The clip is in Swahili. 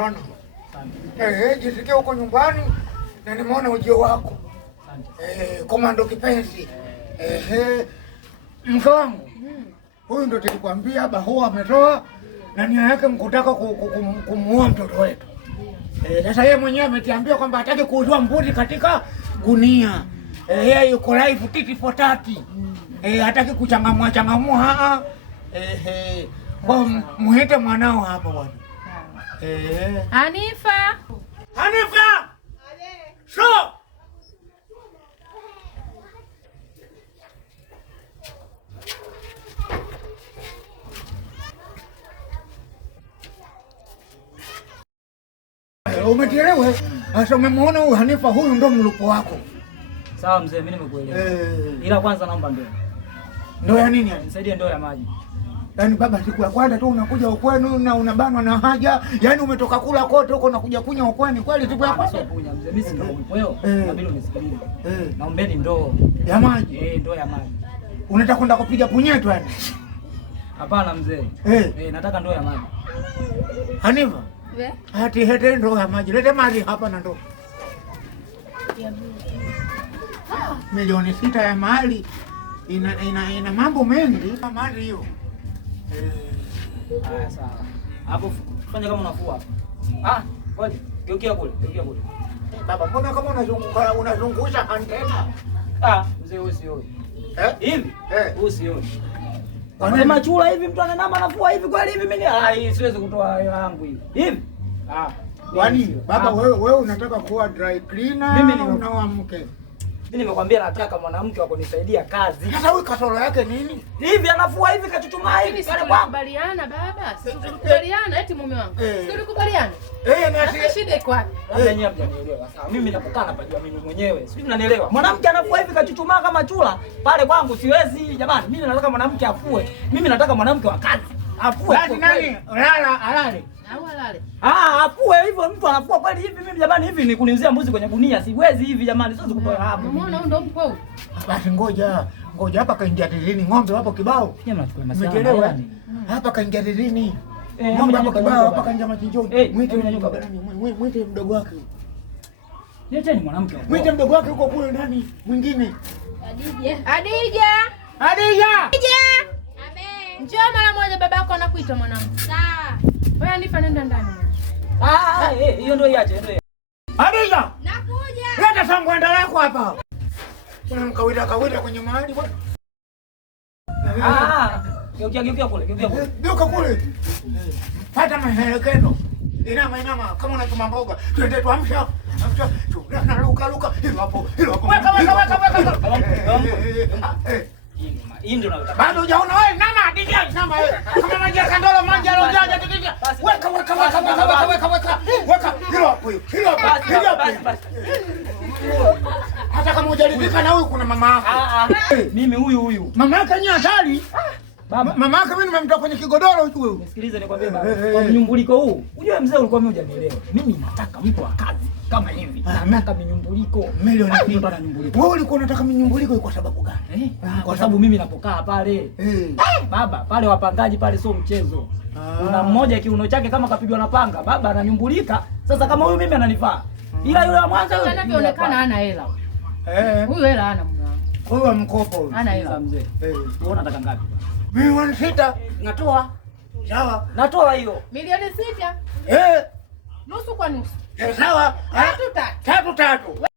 sana. Jisikia uko nyumbani na nimeona ujio wako. Komando kipenzi. Mke wangu. Huyu ndo tulikwambia Bahua ametoa na nia yake mkutaka kumuua mtoto wetu. Sasa yeye mwenyewe ametiambia kwamba hataki kuuzwa mbuzi katika gunia. Yeye yuko live titi for tati. Hataki kuchangamua. Kwa muhete mwanao hapa bwana. Hanifa! So! Umetielewa? Sasa umemwona huyu Hanifa, huyu ndo mlupo wako. Sawa mzee, mimi nimekuelewa. Ila kwanza naomba ndoa. Ndoa ya nini? Nisaidie ndoa ya maji. Yaani baba, siku ya kwanza tu unakuja ukwenu na unabanwa na haja. Yaani umetoka kula kote huko unakuja kunywa ukweni kweli siku ya kwanza? Sio kunywa mzee, mimi si ndio mkweo. Inabidi unisikilize. Naombeni ndoa ya maji. Ndoa ya maji. Unataka kwenda kupiga punyeto yani? Hapana mzee. Nataka ndoa ya maji. Hanifa? Hati hete ndoa ya maji. Lete maji hapa na ndoo. Milioni 6 ya mali. Ina mambo mengi. Mali hiyo. Sawa. Hapo fanya kama unafua. Ngoja. Geukia kule. Baba, mbona kama unazungusha antena? Mzee wewe sio. Hivi? Wewe sio. Kwa machula hivi mtu ananama anafua hivi kweli hivi mimi siwezi kutoa hela yangu hivi. Hivi? Kwani baba wewe unataka kuwa dry cleaner? Mimi unaoa mke. Mimi nimekwambia nataka mwanamke wa kunisaidia kazi. Sasa huyu kasoro yake nini? Hivi anafua hivi kachuchumaa hivi pale kwangu. Tulikubaliana baba. Tulikubaliana eti mume wangu. Tulikubaliana. Na shida iko wapi? Labda nyinyi hamjanielewa. Sawa. Mimi ninapokaa napajua mimi mwenyewe. Sijui mnanielewa. Mwanamke anafua hivi kachuchumaa kama chula pale kwangu siwezi jamani. Mimi nataka mwanamke afue. Mimi nataka mwanamke wa kazi. Afue. Nani? Alale. Au alale. Afue hivyo mtu anafua kweli hivi mimi jamani hivi ni kuniuzia mbuzi kwenye gunia siwezi hivi jamani siwezi kutoa hapo. Umeona huyo ndo mkwao. Basi ngoja hapa kaingia dizini ng'ombe wapo kibao. Umeelewa? Hapa kaingia dizini. Ng'ombe wapo kibao hapa kaingia machinjoni. Mwite mdogo wake. Leteni mwanamke. Mwite mdogo wake huko kule ndani mwingine. Adija. Abe. Njoo mara moja babako anakuita mwanangu. Sawa. Wewe Hanifa nenda ndani. Hiyo ndio iache ndio. Adija. Nakuja. Leta sangwanda lako hapa. Kuna kawida kwenye mahali bwana. Geukia kule. Geuka kule. Pata maelekezo. Inama kama unachoma mboga. Twende tuamsha. Luka. Hilo hapo. Weka. Hii ndio nataka. Bado hujaona wewe nama Adija nama wewe. Kama maji ya kandolo maji alojaja Adija. Weka. Hilo hapo. Basi. Hata kama hujaridhika na huyu kuna mama yako. Mimi huyu. Mama yake ni hatari. Baba. Mama yake mimi nimemtoa kwenye kigodoro huyu wewe. Nisikilize nikwambie baba. Kwa mnyumbuliko huu. Unajua mzee ulikuwa mimi hujanielewa. Mimi nataka mtu wa kazi kama hivi. Nataka minyumbuliko. Milioni 6 na nyumbuliko. Wewe ulikuwa unataka minyumbuliko kwa sababu gani? Kwa sababu mimi napokaa pale. Baba, pale wapangaji pale sio mchezo. Kuna mmoja kiuno chake kama kapigwa na panga. Baba ananyumbulika. Sasa kama huyu mimi ananifaa. Ila yule wa mwanzo yule anavyoonekana hana hela. Huyu hela hana mume wangu. Huyu mkopo huyu. Hana hela mzee. Wewe unataka ngapi? Milioni 6. Natoa. Sawa. Natoa hiyo. Milioni 6. Nusu kwa nusu. Sawa. 3. 3.